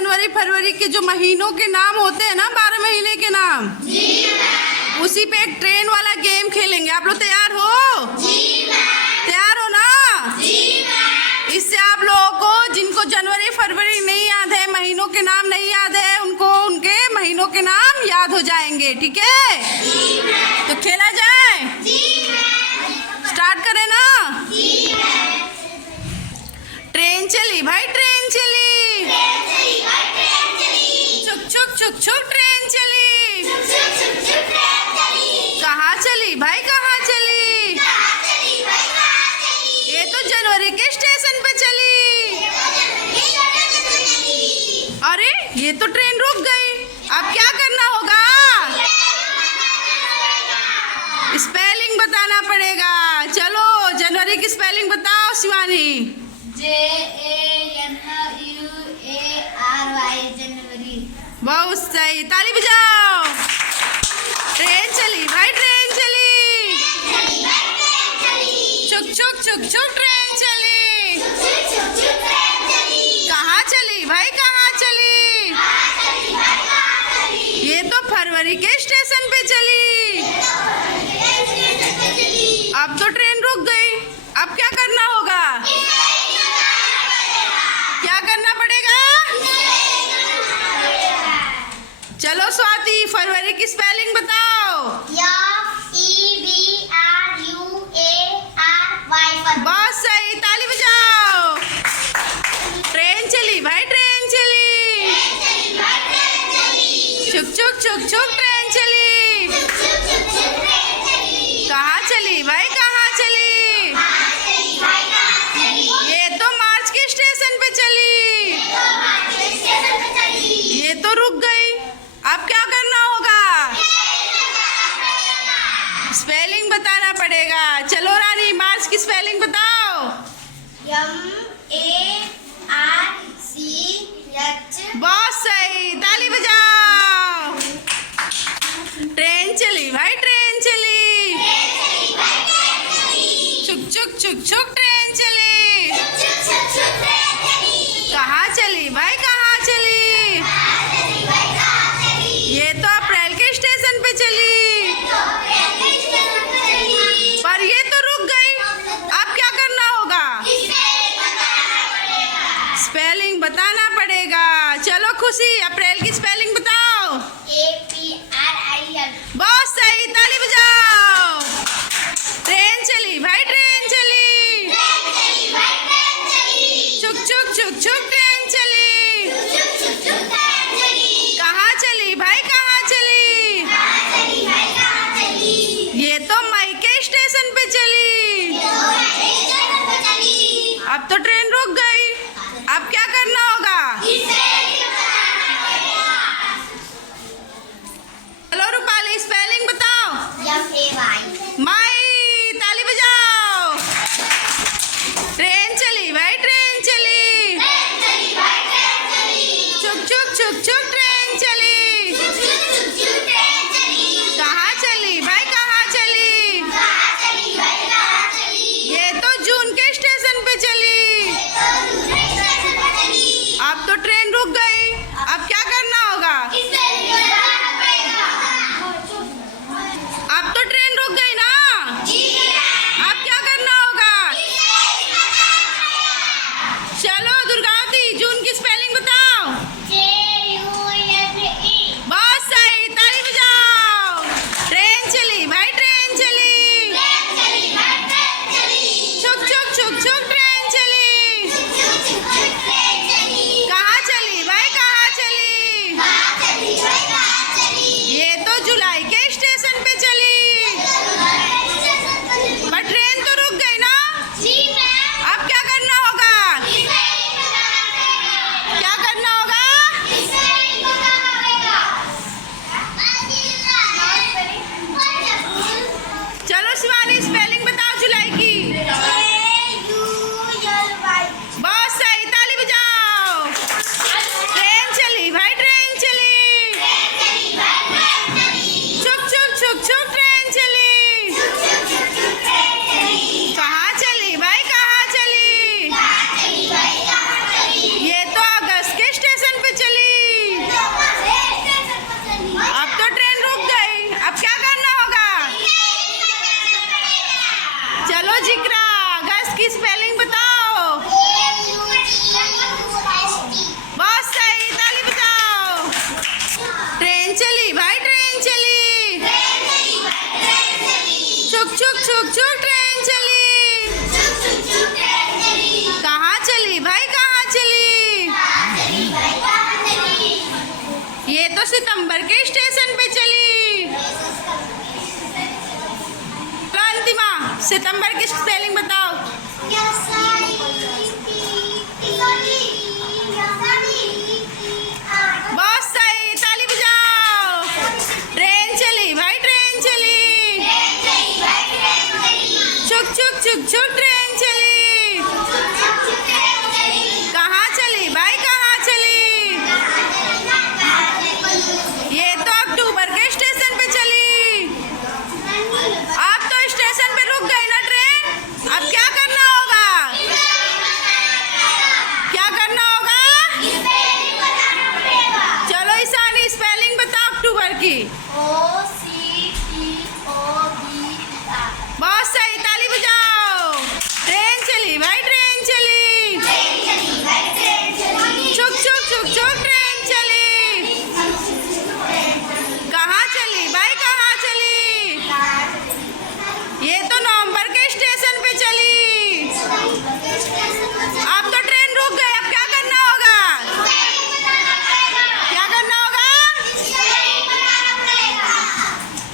जनवरी फरवरी के जो महीनों के नाम होते हैं ना, 12 महीने के नाम, उसी पे एक ट्रेन वाला गेम खेलेंगे। आप लोग तैयार हो? तैयार हो ना? इससे आप लोगों को जिनको जनवरी फरवरी नहीं याद है, महीनों के नाम नहीं याद है, उनको उनके महीनों के नाम याद हो जाएंगे। ठीक है? तो खेला जाए? स्टार्ट करें ना? ट्रेन चली भाई, ट्रेन चली, छुक छुक छुक छुक ट्रेन चली। कहाँ चली भाई, कहाँ चली? ये तो जनवरी के स्टेशन पे चली। अरे ये तो ट्रेन रुक गई। अब क्या करना होगा? स्पेलिंग बताना पड़ेगा। चलो जनवरी की स्पेलिंग बताओ शिवानी। JANUARY जनवरी। बहुत सही, ताली बजाओ। ट्रेन चली भाई, ट्रेन चली, छुक छुक छुक छुक ट्रेन चली। कहाँ चली भाई, कहाँ चली? ये तो फरवरी के स्टेशन पे चली। अब तो ट्रेन रुक गई। अब क्या करना होगा? क्या करना पड़ेगा? चलो स्वाति, फरवरी की स्पेलिंग बताओ। FEBRUARY। बहुत सही, ताली बजाओ। ट्रेन चली भाई, ट्रेन चली, छुक छुक छुक छुक ट्रेन चली। कहाँ चली भाई, कहाँ चली? ये तो मार्च के स्टेशन पे चली। ये तो रुक गई। अब क्या करना होगा? स्पेलिंग बताना पड़ेगा। चलो रानी, मार्च की स्पेलिंग बताओ। MARCH। बहुत सही, ताली बजाओ। ट्रेन चली भाई, ट्रेन चली, छुक छुक छुक छुक ट्रेन चली। कहाँ चली भाई, कहाँ चली? ये तो अप्रैल के स्टेशन पे चली। पर ये तो रुक गई। अब क्या करना होगा? स्पेलिंग बताना पड़ेगा। चलो खुशी, अप्रैल की स्पेलिंग बताओ। APRIL। बहुत सही, ताली बजाओ। ट्रेन चली भाई, ट्रेन चली, छुक छुक छुक छुक ट्रेन चली। कहाँ चली भाई, कहाँ चली? ये तो मई के स्टेशन पे चली। अब तो ट्रेन रुक गई। अब क्या करना होगा? छुक छुक ट्रेन चली। कहाँ चली भाई, कहाँ चली? ये तो सितंबर के स्टेशन पे चली। अंतिमा, सितंबर की स्पेलिंग बताओ। बहुत सही, ताली बजाओ। ट्रेन चली भाई, ट्रेन चली। छुक छुक छुक छुक ट्रेन चली। कहाँ चली भाई, कहाँ चली? ये तो अक्टूबर के स्टेशन पे चली। आप तो स्टेशन पे रुक गई ना ट्रेन, अब क्या करना होगा? क्या करना होगा? चलो ईशानी, स्पेलिंग बताओ अक्टूबर की। बहुत सही, ताली बजाओ। ट्रेन चली भाई, ट्रेन चली। छुक छुक छुक छुक ट्रेन चली। कहाँ चली भाई, कहाँ चली? ये तो नवंबर के स्टेशन पे चली। अब तो ट्रेन रुक गई, अब क्या करना होगा? क्या करना होगा?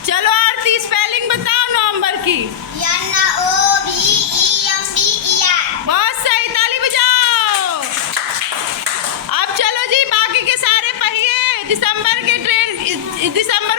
चलो आरती, स्पेलिंग बताओ नवंबर की। बहुत सही, ताली बजाओ। अब चलो जी, बाकी के सारे पहिए दिसंबर के ट्रेन, दिसंबर